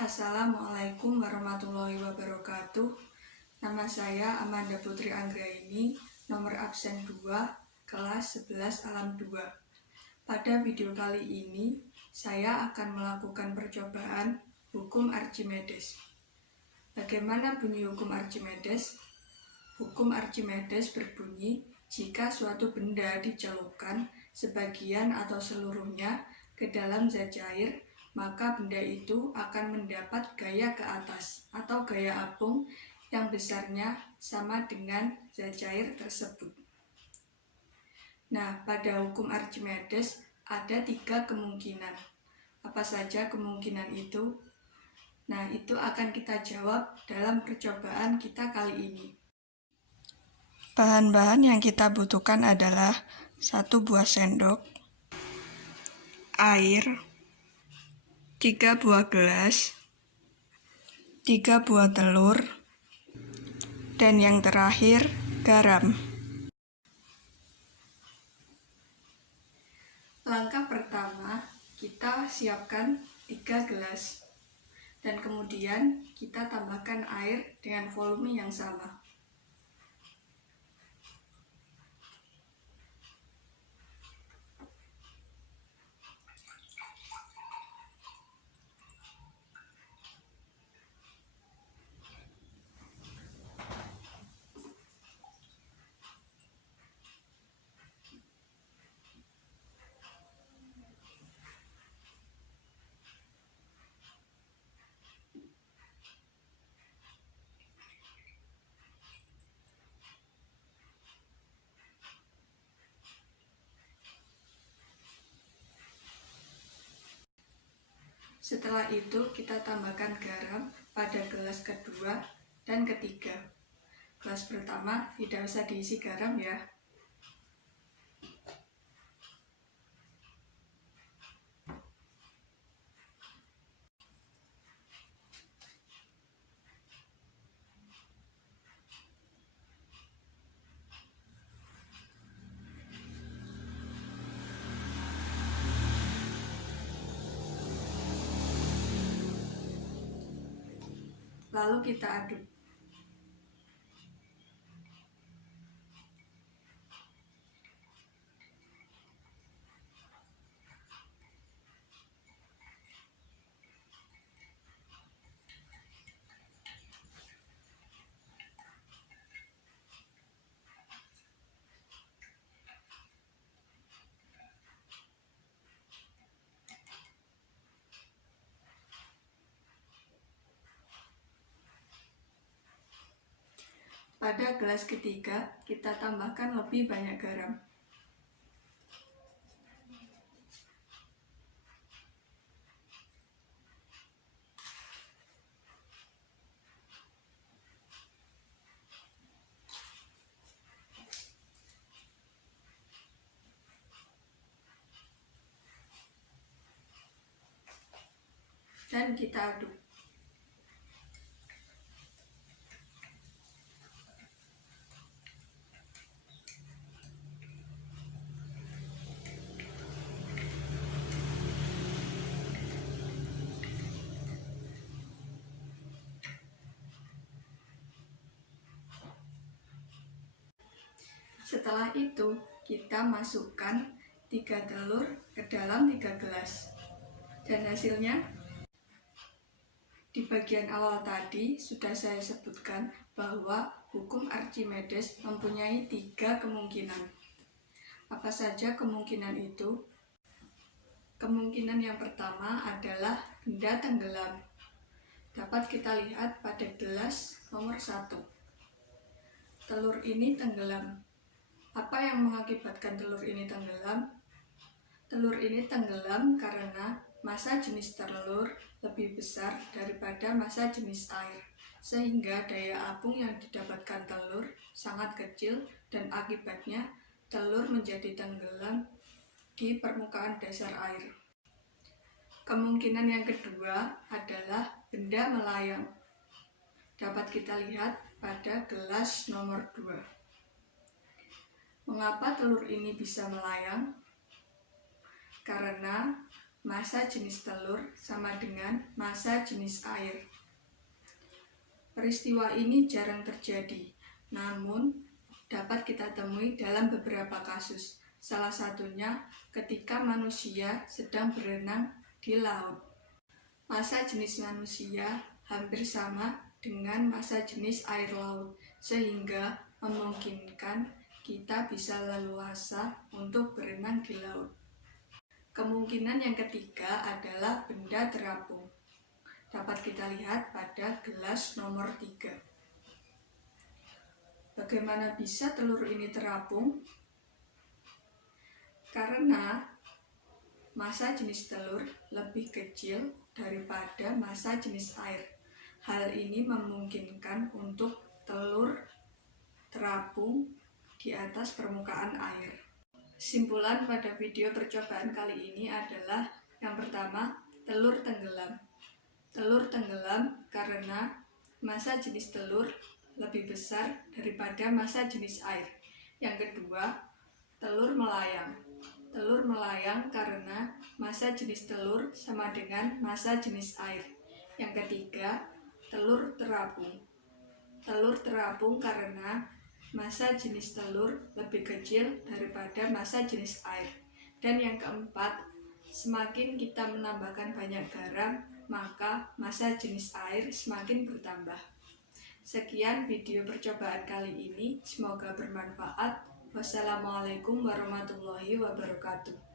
Assalamualaikum warahmatullahi wabarakatuh. Nama saya Amanda Putri Anggraini, nomor absen 2, kelas 11 Alam 2. Pada video kali ini, saya akan melakukan percobaan hukum Archimedes. Bagaimana bunyi hukum Archimedes? Hukum Archimedes berbunyi, jika suatu benda dicelupkan sebagian atau seluruhnya ke dalam zat cair, maka benda itu akan mendapat gaya ke atas atau gaya apung yang besarnya sama dengan zat cair tersebut. Nah, pada hukum Archimedes ada 3 kemungkinan. Apa saja kemungkinan itu? Nah, itu akan kita jawab dalam percobaan kita kali ini. Bahan-bahan yang kita butuhkan adalah 1 buah sendok, air, 3 buah gelas, 3 buah telur, dan yang terakhir garam. Langkah pertama, kita siapkan 3 gelas dan kemudian kita tambahkan air dengan volume yang sama. Setelah itu kita tambahkan garam pada gelas kedua dan ketiga. Gelas pertama tidak usah diisi garam ya. Lalu kita aduk. Pada gelas ketiga, kita tambahkan lebih banyak garam. Dan kita aduk. Setelah itu, kita masukkan 3 telur ke dalam 3 gelas. Dan hasilnya, di bagian awal tadi sudah saya sebutkan bahwa hukum Archimedes mempunyai 3 kemungkinan. Apa saja kemungkinan itu? Kemungkinan yang pertama adalah benda tenggelam. Dapat kita lihat pada gelas nomor 1. Telur ini tenggelam. Apa yang mengakibatkan telur ini tenggelam? Telur ini tenggelam karena massa jenis telur lebih besar daripada massa jenis air, sehingga daya apung yang didapatkan telur sangat kecil dan akibatnya telur menjadi tenggelam di permukaan dasar air. Kemungkinan yang kedua adalah benda melayang. Dapat kita lihat pada gelas nomor 2. Mengapa telur ini bisa melayang? Karena massa jenis telur sama dengan massa jenis air. Peristiwa ini jarang terjadi, namun dapat kita temui dalam beberapa kasus. Salah satunya ketika manusia sedang berenang di laut. Massa jenis manusia hampir sama dengan massa jenis air laut, sehingga memungkinkan kita bisa leluasa untuk berenang di laut. Kemungkinan yang ketiga adalah benda terapung. Dapat kita lihat pada gelas nomor 3. Bagaimana bisa telur ini terapung? Karena massa jenis telur lebih kecil daripada massa jenis air. Hal ini memungkinkan untuk telur terapung di atas permukaan air. Kesimpulan pada video percobaan kali ini adalah yang pertama, telur tenggelam. Telur tenggelam karena massa jenis telur lebih besar daripada massa jenis air. Yang kedua, telur melayang. Telur melayang karena massa jenis telur sama dengan massa jenis air. Yang ketiga, telur terapung. Telur terapung karena massa jenis telur lebih kecil daripada massa jenis air. Dan yang keempat, semakin kita menambahkan banyak garam, maka massa jenis air semakin bertambah. Sekian video percobaan kali ini, semoga bermanfaat. Wassalamualaikum warahmatullahi wabarakatuh.